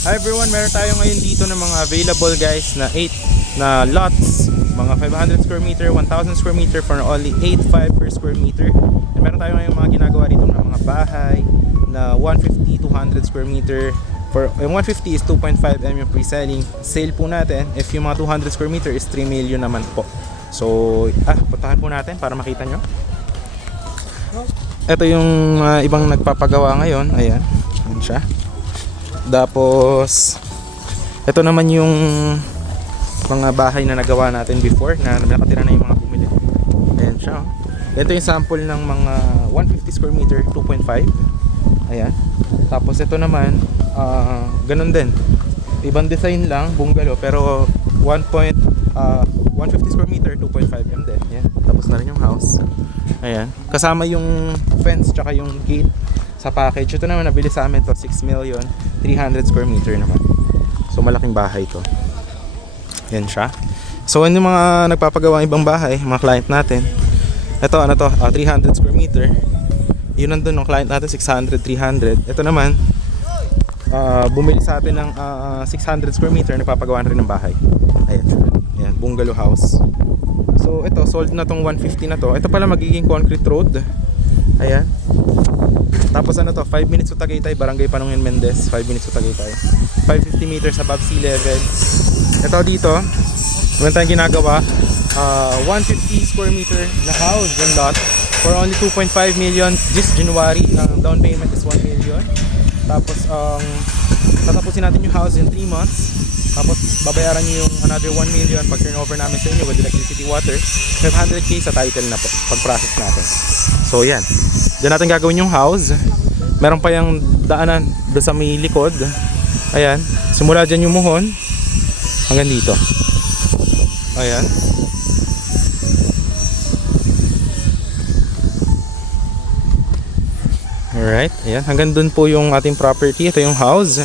Hi everyone, meron tayo ngayon dito ng mga available guys na 8 na lots, mga 500 square meter, 1,000 square meter for only 8.5 per square meter. And meron tayo ngayon mga ginagawa dito ng mga bahay na 150, 200 square meter. For yung 150 is 2.5 M yung pre-selling. Sale po natin if yung mga 200 square meter is 3 million naman po. So, puntahan po natin para makita nyo. Ito yung ibang nagpapagawa ngayon. Ayan, ayan siya. Tapos ito naman yung mga bahay na nagawa natin before na nakatira na yung mga bumili. Ayan siya. Ito yung sample ng mga 150 square meter, 2.5. Ayan. Tapos ito naman ganun din. Ibang design lang, bungalow, pero 150 square meter, 2.5 M din. Ayan. Tapos na rin yung house. Ayan. Kasama yung fence tsaka yung gate sa package. Ito naman nabili sa amin to 6 million 300 square meter naman. So malaking bahay to. Yan siya. So yung mga nagpapagawa ibang bahay, mga client natin. Ito ano to, 300 square meter. Yun nandun ng client natin 600, 300. Ito naman bumili sa atin ng 600 square meter, nagpapagawa rin ng bahay. Ayan. Ayan, bungalow house. So ito, sold na tong 150 na to. Ito pala magiging concrete road. Ayan. Tapos ano to, 5 minutes to Tagaytay, Barangay Panungin Mendez, 5 minutes to Tagaytay. 550 meters above sea level. Ito dito, meron tayong ginagawa, 150 square meter na house and lot for only 2.5 million this January. Ang down payment is 1 million. Tapos tatapusin natin yung house in 3 months. Tapos babayaran nyo yung another 1 million pag turnover namin sa inyo with electricity, water. 500k sa title na po pag process natin. So yan, diyan natin gagawin yung house. Meron pa yung daanan doon sa may likod. Ayan, simula dyan yung muhon hanggang dito. Ayan. Alright, ayan, hanggang doon po yung ating property. Ito yung house.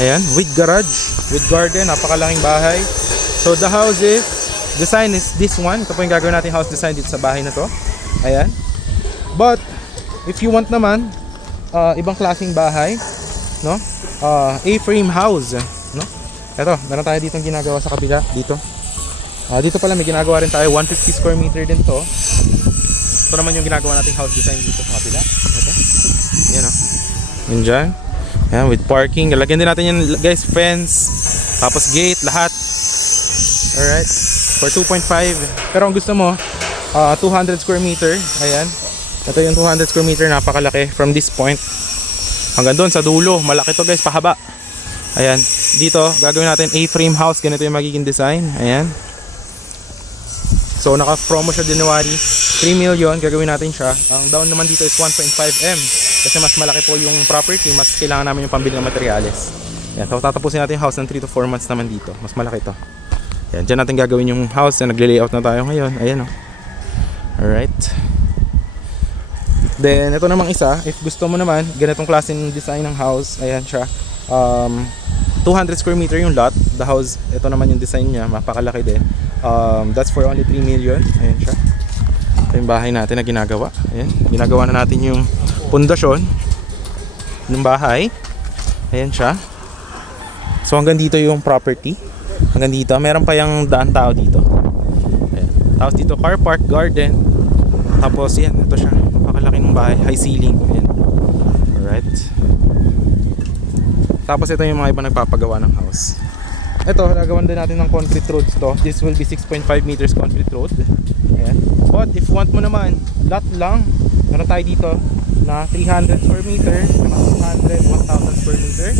Ayan, with garage, with garden, napakalaking bahay. So the house is, design is this one. Ito po yung gagawin natin house design dito sa bahay na to. Ayan. But if you want naman ibang klaseng bahay, no? A-frame house, no? Ito, meron tayo ditong ginagawa sa kabila dito. Dito pala may ginagawa rin tayo, 150 square meter din to. Ito naman yung ginagawa nating house design dito sa kabila. Ito. Yan o. Yan dyan. Yan, with parking. Lagyan din natin yan guys, fence. Tapos gate, lahat. Alright. For 2.5. Pero kung gusto mo, 200 square meter. Ayan. Ito yung 200 square meter, napakalaki. From this point hanggang doon sa dulo. Malaki to guys, pahaba. Ayan. Dito, gagawin natin A-frame house. Ganito yung magiging design. Ayan. So naka-promo siya January, 3 million, gagawin natin siya. Ang down naman dito is 1.5 M. Kasi mas malaki po yung property, mas kailangan namin yung pambili ng materyales. Yan, so tatapusin natin yung house ng 3 to 4 months naman dito. Mas malaki to. Yan, dyan natin gagawin yung house. Yan, nagle-layout na tayo ngayon. Ayan o. Alright. Then, ito namang isa. If gusto mo naman, ganitong klaseng design ng house. Ayan siya. 200 square meter yung lot. The house, ito naman yung design niya. Mapakalaki din. That's for only 3 million. Ayan siya. Ito yung bahay natin na ginagawa. Ayan. Ginagawa na natin yung pundasyon ng bahay. Ayan siya. So hanggang dito yung property. Hanggang dito. Meron pa yung daan tao dito. Ayan. Tapos dito car park, garden. Tapos yan. Ito siya. Napakalaki ng bahay. High ceiling. Ayan. Alright. Tapos ito yung mga iba nagpapagawa ng house. Ito, gagawin din natin ng concrete roads to. This will be 6.5 meters concrete road. Ayan. But if want mo naman, lot lang. Meron tayo dito na 300 square meter, 200, 1,000 square meter.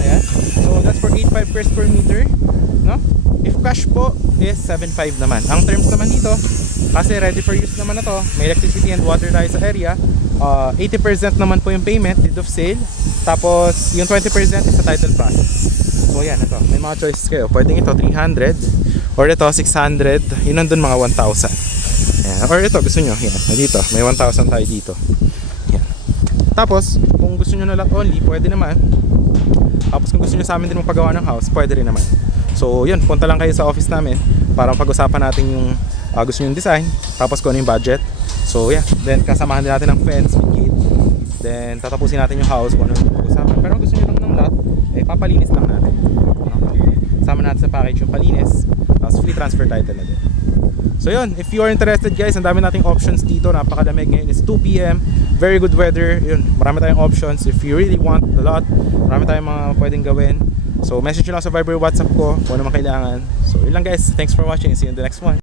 Ayan. So that's for 8.5 per square meter, no? If cash po is 7.5 naman. Ang terms naman dito, kasi ready for use naman na to, may electricity and water tayo sa area. 80% naman po yung payment, deed of sale. Tapos yung 20% is sa title process. So yan, ito, may mga choices kayo. Pwedeng ito 300 or ito 600. Yun nandun mga 1,000. Ayan. Or ito gusto nyo, yan, dito may 1,000 tayo dito. Yan. Tapos kung gusto nyo na lot only, pwede naman. Tapos kung gusto nyo sa amin din magpagawa ng house, pwede rin naman. So yun, punta lang kayo sa office namin para pag-usapan natin yung gusto nyo yung design. Tapos kung ano yung budget. So yeah, then kasamahan din natin ng fence with gate. Then tatapusin natin yung house kung ano yung pag-usapan. Pero kung gusto nyo lang ng lot, lot, eh papalinis lang natin. Sama natin sa package yung palinis, tapos free transfer title na din. So yun, if you are interested guys, ang dami nating options dito, napakalamig. Ngayon is 2 PM, very good weather. Yun, marami tayong options. If you really want a lot, marami tayong mga pwedeng gawin. So message nyo lang sa Viber, WhatsApp ko kung ano man kailangan. So yun lang guys, thanks for watching, see you in the next one.